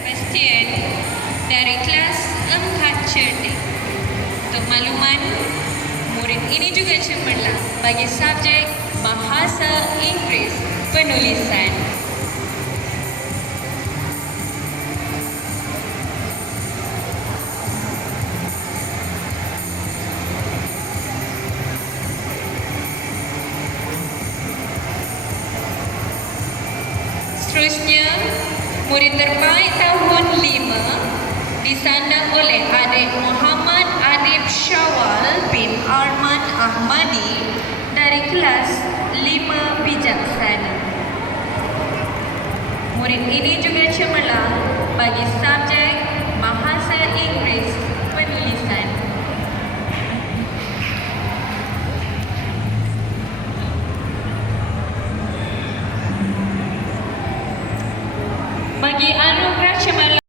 Sebastian dari kelas 4 cerdik. Untuk makluman, murid ini juga cemerlang bagi subjek Bahasa Inggeris Penulisan. Seterusnya, murid terbaik tahun 5 disandang oleh adik Muhammad Adib Syawal bin Arman Ahmadi dari kelas 5 Bijaksana. Murid ini juga cemerlang